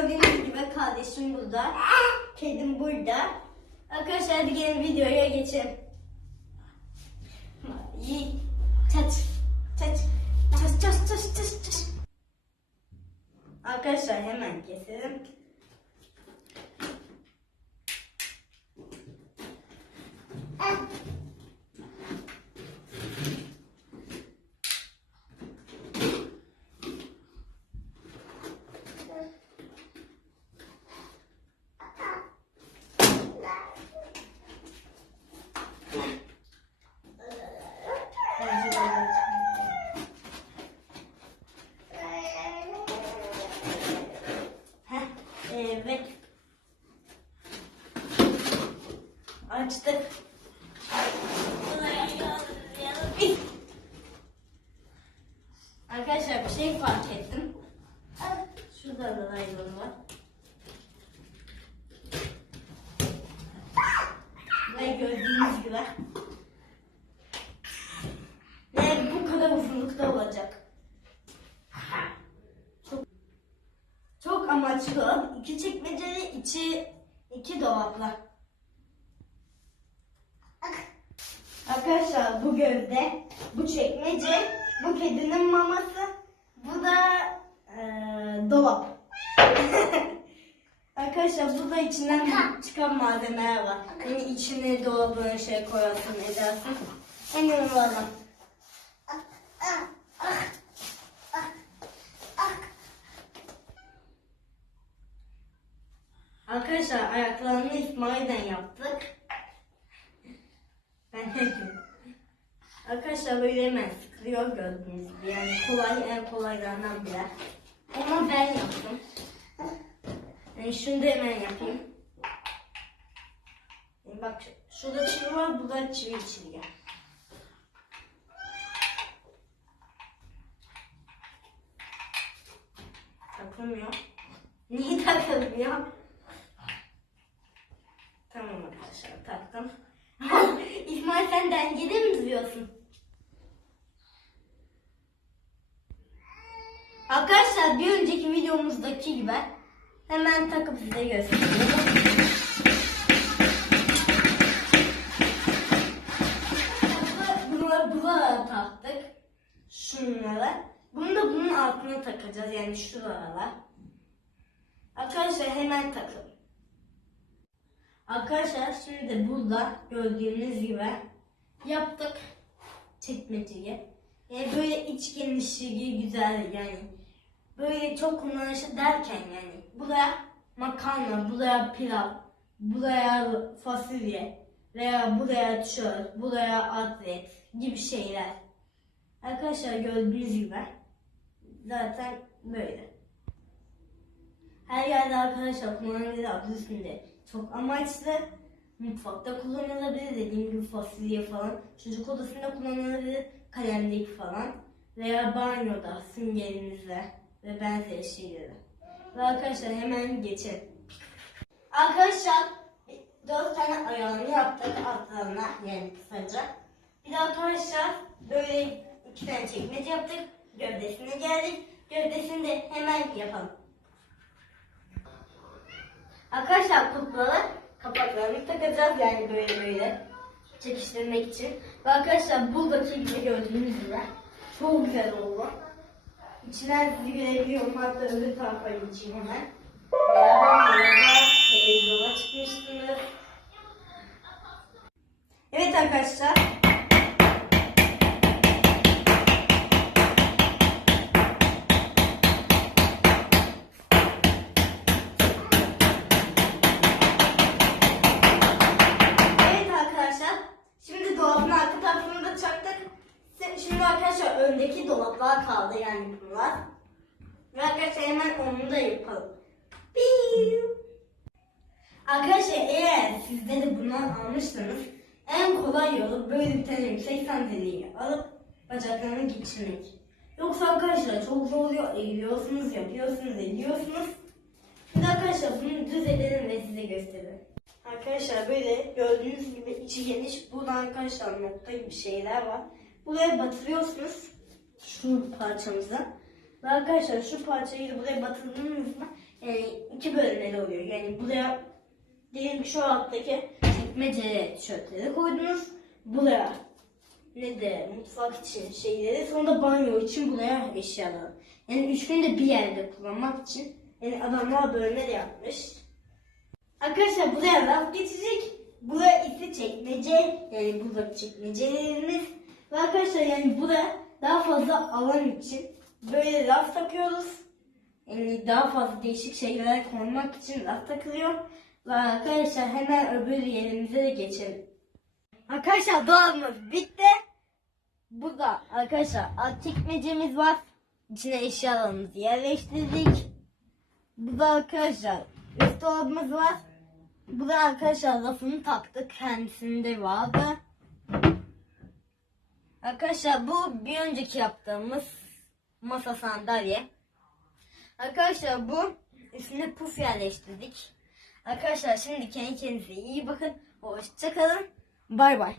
gördüğünüz gibi kardeşim burada. Kedim burada. Arkadaşlar hadi gelin videoya geçelim. Çat. Çat. Çat çat çat çat çat. Arkadaşlar hemen keselim. Açtık. Arkadaşlar bir şey fark ettim. Şurada da naylon var. Ve gördüğünüz gibi. Ve bu kadar uzunlukta olacak. Çok, çok amaçlı. İki çekmeceli, içi iki dolaplı. Arkadaşlar bu gövde, bu çekmece, bu kedinin maması, bu da eee, dolap. Arkadaşlar burada içinden çıkan malzemeler var. Yani içine dolabına şey koyarsın edersin. En önemli Arkadaşlar ayaklarını İsmail'den yaptık. Arkadaşlar böyle hemen sıkılıyor gördüğünüz gibi. Yani kolay en kolaylarından biri. Ama ben yaptım. Yani şunu da hemen yapayım. Yani bak şurada çivi var, burada çivi çivi. Takılmıyor. Niye takılmıyor? Bir önceki videomuzdaki gibi hemen takıp size göstereyim. Bunları buralara taktık. Şunlara. Bunu da bunun altına takacağız yani şuralara. Arkadaşlar hemen takın. Arkadaşlar şimdi burada gördüğünüz gibi yaptık çekmeceyi. Yani böyle iç genişliği güzel yani. Böyle çok kullanışlı derken yani. Buraya makarna, buraya pilav, buraya fasulye veya buraya tişört, buraya atlet gibi şeyler. Arkadaşlar gördüğünüz gibi zaten böyle. Her yerde arkadaşlar kullanılabilir adı üstünde. Çok amaçlı. Mutfakta kullanılabilir dediğim gibi fasulye falan. Çocuk odasında kullanılabilir kalemlik falan. Veya banyoda süngerinizle ve benzeri şeyleri. Ve arkadaşlar hemen geçelim. Arkadaşlar dört tane ayağını yaptık altlarına yani kısaca. Bir de arkadaşlar böyle iki tane çekmece yaptık. Gövdesine geldik. Gövdesini de hemen yapalım. Arkadaşlar kuklalı kapaklarını takacağız yani böyle böyle çekiştirmek için. Ve arkadaşlar buradaki gibi gördüğünüz gibi çok güzel oldu. İçinden sizi görebiliyorum hatta öbür tarafa geçeyim hemen. Beraber beraber televizyona çıkmışsınız. Evet arkadaşlar. Evet arkadaşlar. Şimdi dolabın arka tarafını da çaktık. Şimdi arkadaşlar öndeki dolaplar kaldı yani bunlar. Ve arkadaşlar hemen onu da yapalım. Piu. Arkadaşlar eğer sizde de bunu almışsanız en kolay yolu böyle bir tane yüksek sandalyeyi alıp bacaklarını geçirmek. Yoksa arkadaşlar çok zor oluyor. Eğiliyorsunuz, yapıyorsunuz, ediyorsunuz. Şimdi arkadaşlar bunu düz edelim ve size gösterelim. Arkadaşlar böyle gördüğünüz gibi içi geniş. Burada arkadaşlar nokta gibi şeyler var. Buraya batırıyorsunuz şu parçamızı. Ve arkadaşlar şu parçayı buraya batırdığınızda yani iki bölümleri oluyor. Yani buraya diyelim ki şu alttaki çekmeceye tişörtleri koydunuz. Buraya ne de mutfak için şeyleri sonra da banyo için buraya eşyalar. Yani üç günde bir yerde kullanmak için yani adamlar böyle de yapmış. Arkadaşlar buraya raf geçecek. Buraya ise çekmece. Yani burada çekmecelerimiz. Ve arkadaşlar yani buraya daha fazla alan için böyle raf takıyoruz. Yani daha fazla değişik şeyler koymak için raf takılıyor. Ve arkadaşlar hemen öbür yerimize de geçelim. Arkadaşlar dolabımız bitti. Burada arkadaşlar alt çekmecemiz var. İçine eşyalarımızı yerleştirdik. Burada arkadaşlar üst dolabımız var. Burada arkadaşlar rafını taktık. Kendisinde vardı. Arkadaşlar bu bir önceki yaptığımız masa sandalye. Arkadaşlar bu üstüne puf yerleştirdik. Arkadaşlar şimdi kendi kendinize iyi bakın. Hoşçakalın. Bay bay.